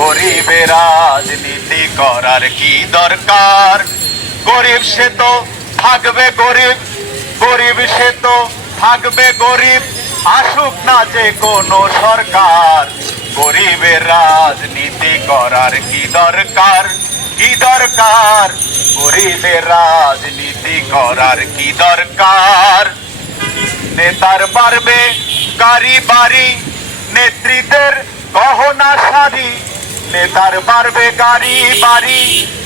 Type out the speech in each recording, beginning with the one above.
গরিবের রাজনীতি করার কি দরকার? গরিব সে তো থাকবে গরিব গরিব সে তো থাকবে গরিব, আসুক না যে কোনো সরকার। গরিবের রাজনীতি করার কি দরকার? কি দরকার? গরিবের রাজনীতি করার কি দরকার? নেতার পারবে গাড়ি বাড়ি, নেত্রীদের গহনা শাড়ি। নেতার বাড়বে গাড়ি, বাড়ি,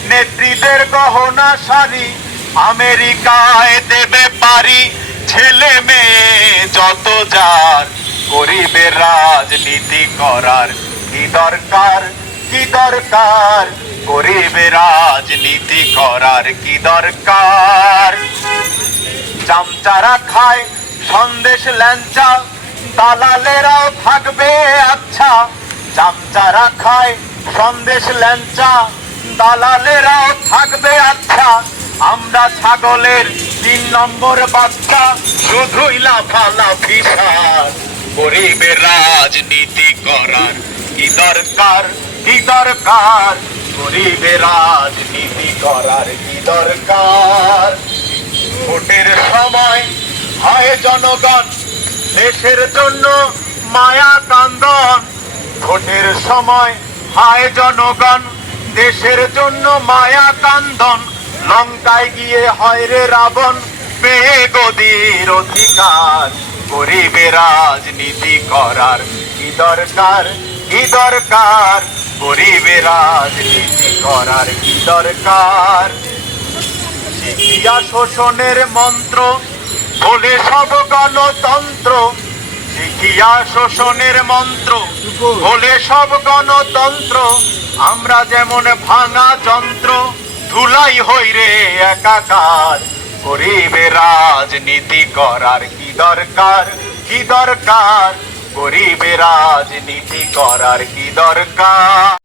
নেত্রীদের গহনা, শাড়ি। আমেরিকায় দেবে পারি, ছেলে মেয়ে যত যার। গরিবের রাজনীতি করার কি দরকার? কি দরকার? গরিবের রাজনীতি করার কি দরকার? চামচারা খায় সন্দেশ ল্যাঞ্চা দালালেরাও থাকবে আচ্ছা। চামচারা খায় সন্দেশ ল্যাংচা, দালালেরাও থাকবে আচ্ছা। আমরা ছাগলের তিন নম্বর বাচ্চা, শুধুই লাফালাফি সার। গরিবের রাজনীতি করার কি দরকার? কি দরকার? গরিবের রাজনীতি করার কি দরকার? ভোটের সময় হয় জনগণ, দেশের জন্য মায়া কান্দন। ভোটের সময় হয় জনগণ, দেশের জন্য মায়া কান্দন, লঙ্কায় গিয়ে হয় রে রাবণ, পেয়ে গদির অধিকার গরিবের রাজনীতি করার কি দরকার কি দরকার? গরিবের রাজনীতি করার কি দরকার? শিখিয়া শোষণের মন্ত্র, বলে সব গণতন্ত্র শিখিয়া শোষণের মন্ত্র হলে সব গণতন্ত্র, আমরা যেমন ভাঙা যন্ত্র, ধুলাই হই রে একাকার। গরিবের রাজনীতি করার কি দরকার? কি দরকার? গরিবের রাজনীতি করার কি দরকার?